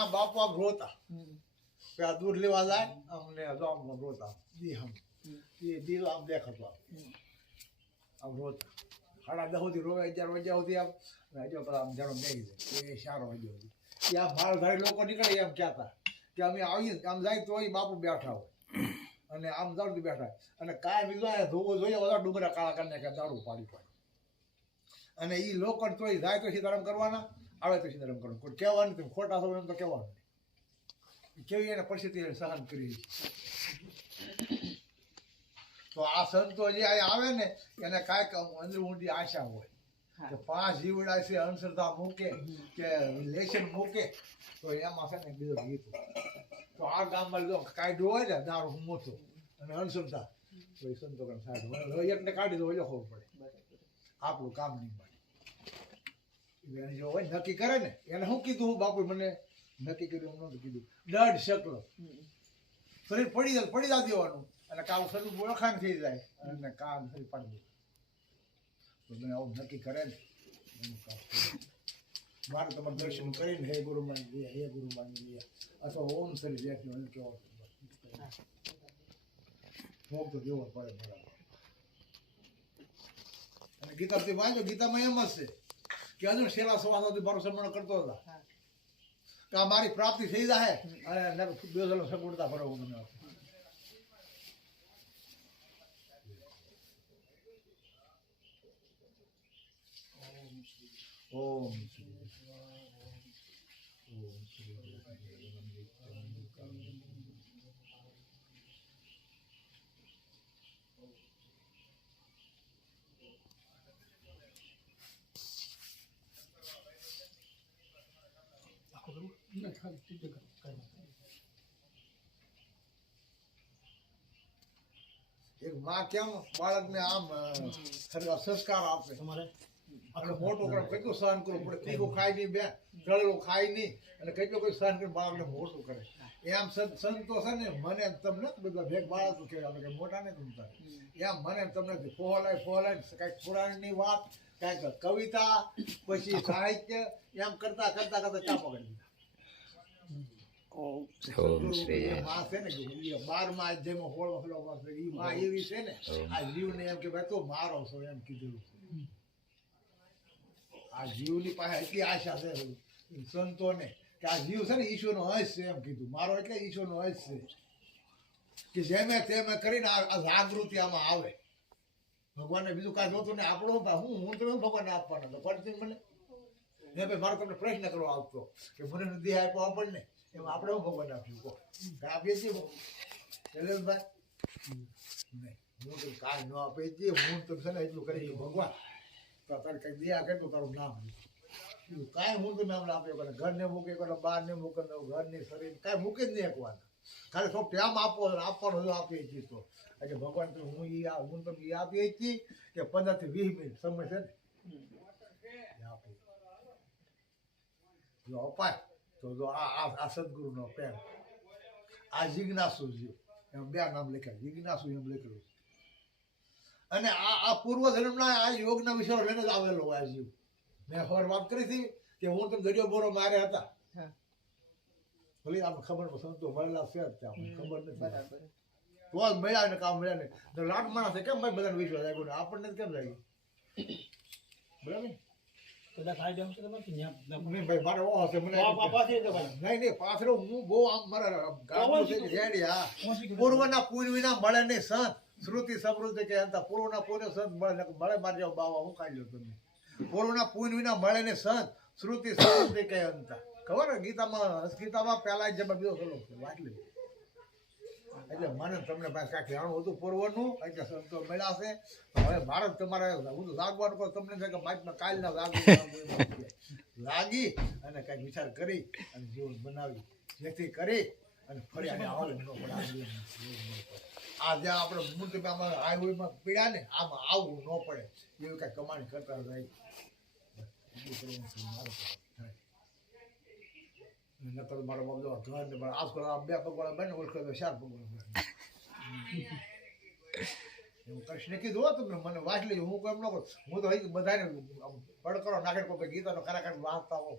આ બાપુ આમ રોતા. કે આ દૂધ લેવા જાય? અમને આમ ગ્રોતા દી હમ. એ દિલ આમ દેખાતો આમ. રોતા. સાડા દસ સુધી રોવે અગિયાર વાગ્યા સુધી આમ. હજુ પેલા આમ જાણો નહીં જાય. એ સારો વાગ્યો સુધી. એ આમ માળધારી લોકો નીકળે એમ કહેતા. કે અમે આવીએ આમ જાય તોય બાપુ બેઠા હોય. અને આમ દારૂ બેઠા અને બીજું આ ધોવો જોઈએ બધા ડુંગરા કાળા કરીને કે દારૂ પાડી પાડી. અને એ લોકો તોય જાય તો સીતારામ કરવાના. આવે તો સીતારામ કરવાનું કહેવાનું તમે ખોટા થવું એમ તો કહેવાનું. કેવી એને પરિસ્થિતિ સહન કરી તો આ સંતો જે આવે ને એને કાંઈક અંદર ઊંડી આશા હોય. કે પાંચ જીવડા છે અંધશ્રદ્ધા મૂકે કે લેશન મૂકે તો એમાં છે ને બીજો ગીત તો આ ગામમાં લીધો કાઢ્યો હોય ને દારૂ મોટો. અને અંધશ્રદ્ધા. તો એ સંતો કામ સાહેબ એકને કાઢી દો એટલે ખબર પડે. આપણું કામ નહીં એને જો નક્કી કરે ને, એને શું કીધું બાપુ મને નક્કી કર્યું, એમ નહોતું કીધું. દઢ શકલો. શરીર પડી જાય પડી જા દેવાનું. અને કામ શરીર ઓળખાણ થઈ જાય. અને કામ શરીર પાડી દે. તો મેં આવું નક્કી કરે ને. એનું મારે તમારે દર્શન કરીને હે ગુરુ માની હે ગુરુ માની અથવા ઓમ શરીર બેઠ્યો એમ કેવો ભોગ તો દેવો પડે બરાબર. અને ગીતા વાંચો, ગીતામાં એમ જ છે. કે હજુ શેલા સવા સુધી મારું સમરણ કરતો હતા કે આ મારી પ્રાપ્તિ થઈ જાય અને બેસેલો સગવડતા ભરવું મને ઓમ શ્રી ઓમ શ્રી એક માં કેમ બાળકને આમ સંસ્કાર આપે? અને મોટો કરે કેટલું સહન કરવું પડે તીખું ખાય નહીં બે જળેલું ખાય નહીં અને કેટલું કોઈ સહન કરી બાળકને મોટું કરે. એમ સંત સંતો છે ને મને તમને બધા ભેગ બાળક કે આપણે કે મોટા ને તમતા એમ મને તમને ફોહલાય ફોહલાય કાંઈક પુરાણની વાત કાંઈક કવિતા પછી સાહિત્ય એમ કરતા કરતા કરતા ચા પકડી દીધા ઓમ શ્રી માં છે ને કે એ બારમાં જેમાં હોળ વખલો માં એવી છે ને આ જીવને એમ કે ભાઈ તો મારો છો એમ કીધું આ જીવની પાસે એટલી આશા છે સંતોને કે આ જીવ છે ને ઈશ્વરનો અંશ છે એમ કીધું. મારો એટલે ઈશ્વરનો અંશ છે. કે જેમે તેમે કરીને આ આ જાગૃતિ આમાં આવે. ભગવાનને બીજું કાંઈ જોતું ને આપણો હું હું તમે ભગવાનને આપવાનો તો પડતી મને? ને ભાઈ મારો તમને પ્રશ્ન કરવા આવતો. કે મને દેહ આપ્યો આપણને. એમ આપણે હું ભગવાન આપ્યું કહો. આપીએ છીએ શૈલેષભાઈ? નહીં. હું તો કાંઈ ન આપે છીએ હું તો છે ને એટલું કરી ભગવાન, તો તારે કંઈક દયા કરે તો તારું નામ. કાંઈ હું તો નામ આપ્યો કરે ઘરને મૂકે કરે બહારને મૂકે ને ઘરની શરીર કાંઈ મૂકે જ નહીં એકવાના ખાલી શું પ્રેમ આપો આપવાનો જો આપીએ છીએ તો. એટલે ભગવાન તો હું એ હું તમને એ આપીએ છીએ કે પંદરથી વીસ મિનિટ સમય છે ને. આપીએ. જો અપાય. તો જો આ આ સદગુરુનો પ્રેમ આ જિજ્ઞાસુ જીવ એમ બે નામ લખ્યા. જિજ્ઞાસુ એમ લખેલું અને આ આ પૂર્વ ધર્મના આ યોગના વિષયો લઈને જ આવેલો આ જીવ. મેં ખબર વાત કરી હતી કે હું તો દરિયો બોરો મારે હતા. ભલે આપણે ખબર સંતો મળેલા છે જ ત્યાં ખબર નથી. તો જ મળ્યા ને કામ મળ્યા ને. લાખ માણસ કેમ ભાઈ બધાને વિશ્વાસ આવ્યો આપણને કેમ લાગ્યું? બરાબર? નહીં ભાઈ મારે ઓહ છે મને નહીં નહીં પાછળ હું બહુ આમ મારા ગામનું છે પૂર્વના પૂર્વીના મળે નહીં સંત. શ્રુતિ સમૃદ્ધિ કે અંતા પૂર્વના પૂર્વ સંત મળે મળે મારી જાવ બાવા હું કાઢી લો તમે પૂર્વના પૂર્વીના મળે ને સંત. શ્રુતિ સમૃદ્ધિ કે અંતા. ખબર ગીતામાં ગીતામાં પહેલા જ બીજો વાંચી લો. એટલે મને તમને પાસે કાંઈક જાણવું હતું પૂર્વનું એટલે સંતો મળ્યા છે. હવે ભારત તમારે હું તો લાગવાનું કહું તમને છે કે માઇકમાં કાલના ના જાગવું લાગી અને કાંઈક વિચાર કરી અને જીવન બનાવી જેથી કરી અને ફરી અહીંયા આવે આ જ્યાં આપણે મૂર્તિમાં હાઈવેમાં પીડ્યા ને, આમાં આવવું ન પડે. એવું કાંઈ કમાણી કરતા છે મારે. નકર મારો જો ઘર ને મારા આજકાલ આ બે પગવાળા બને ઓળખે તો ચાર પગવાળા બને એવું કૃષ્ણ કીધું, હો, તમને મને વાંચ લેજો હું કેમ ન કરું. હું તો અહીં બધાને પડકરો નાખે કોઈ ગીતાનો ખરેખર વાંચતા હોઉં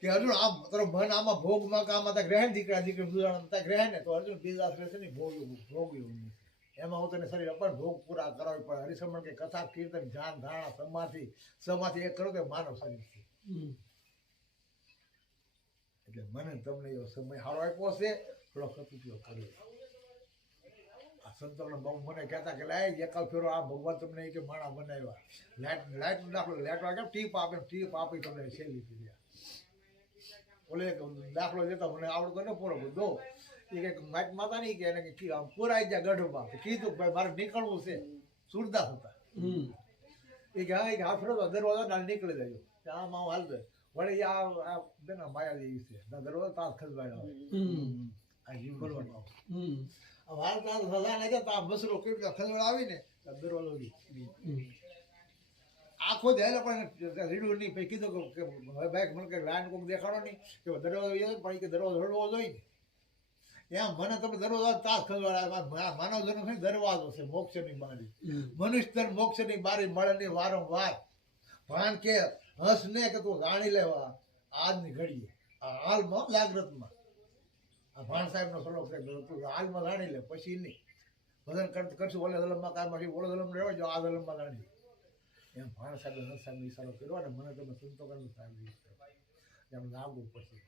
કે અર્જુન આમ તારો મન આમાં ભોગમાં કે આમાં તાક રહે ને દીકરા, દીકરી સુધારણ તાક રહે ને, તો અર્જુન બીજા છે ને, ભોગ્યું ભોગ્યું એમાં હું તને શરીર અપર ભોગ પૂરા કરાવી પડે હરિસમણ કે કથા, કીર્તન ધ્યાન ધારણા, સમાધિ સમાધિ એક કરો કે માનવ શરીર. એટલે મને તમને એવો સમય સારો આપ્યો છે થોડો સદુપયોગ કર્યો આ સંતોનો બહુ મને કહેતા કે લાય એકાલ ફેરો આ ભગવાન તમને કે માણા બનાવ્યા. લાઈટ લાઈટ દાખલો લાઈટ વાગે ટીપ આપે ટીપ આપી તમને છેલ્લી પીધી ઓલે દાખલો લેતા મને આવડતો ને પૂરો બધો એ કે માઇક માતા નહીં કે એને કે આમ પૂરાઈ ગયા ગઢમાં. કીધું કે ભાઈ મારે નીકળવું છે. સુરદાસ હતા. એ કે હા એ કે આ ફેરો દરવાજો નીકળી જાય આમ આમ હાલ હાલતો વળી આ બેના માયા જેવી છે. દરરોજ દરવાજો તાસ હમ. આ જીવ. આ વાર તાસ સદા લાગે તો આ મસરો કેવી રીતે ખસવાડ આવીને? તો દરવાજો બી આખો દે પણ રીડું નહીં. પછી કીધું કે હવે ભાઈ મને કે લાઈન કોક દેખાડો નહીં. કે દરવાજો એ પણ કે દરરોજ હળવો જોઈએ એમ મને તમે દરવાજો તાસ ખસવાડ માનવ જન્મ છે દરવાજો છે મોક્ષની બારી. મનુષ્ય મોક્ષની બારી મળે નહીં વારંવાર. ભાન કે હસ ને કે તું જાણી લેવા, આજની ઘડીએ. આ હાલમાં જાગૃતમાં આ ભાણ સાહેબનો સલો છે તું હાલમાં જાણી લે, પછી નહીં. કર, કરશું, ઓલે ધલમમાં કાંઈ પછી ઓલો ધલમ રહેવા જો આ ધલમમાં જાણી એમ ભાણ સાહેબે હસ સાહેબ ઈશારો કર્યો અને મને તમે સંતો કરવાનું સાહેબ એમ લાગવું પછી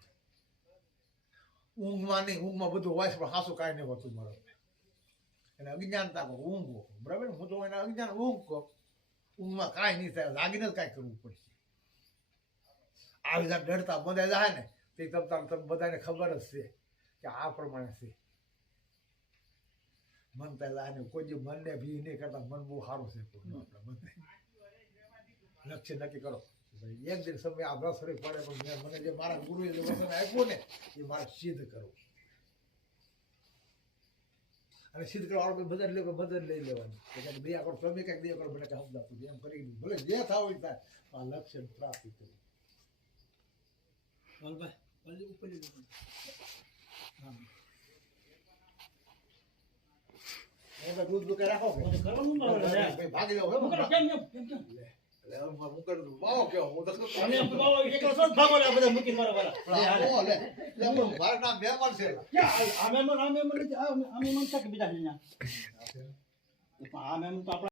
ઊંઘમાં નહીં, ઊંઘમાં બધું હોય છે, પણ હાસું કાંઈ નહીં હોતું મારો. એને અજ્ઞાનતા કહો ઊંઘો બરાબર? હું તો એને અજ્ઞાન ઊંઘ કહો. ઊંઘમાં કાંઈ નહીં થાય, લાગીને જ કાંઈ કરવું પડશે. આ બધા ડરતા બધા જાય ને, તે તમતા તમ બધાને ખબર જ છે કે આ પ્રમાણે છે. મન તો ને કોઈ જે મનને ભી નહીં કરતા, મન બહુ સારું છે લક્ષ્ય નક્કી કરો. એક દિન સમય આ રસ રહી પડે, પણ મને જે મારા ગુરુએ જે વચન આપ્યું ને, એ મારે સિદ્ધ કરવું. અને સિદ્ધ કરવા વાળો બદલ લે બદલ લઈ લેવાની. એટલે દયા કરો તમે કંઈક બે કરો મને કંઈક સમજાતું એમ કરી ભલે જે થાવ હોય થાય આ લક્ષ્ય પ્રાપ્તિ કરવું. વાલભાઈ, વાલી ઉપર દૂધ દુકાન રાખો કરવાનું ભાઈ ભાગી કરો, હવે કેમ, કેમ, કેમ? હું કરું બાવો કે હું તો અને બાબા એકલો છો જ ભાગો લે, બધા મૂકીને મારો કોણ લે લે પણ નામ મહેમાન છે. આ મહેમાન, આ મહેમાન આ આ મહેમાન છે કે બીજા? આ મહેમાન તો આપણા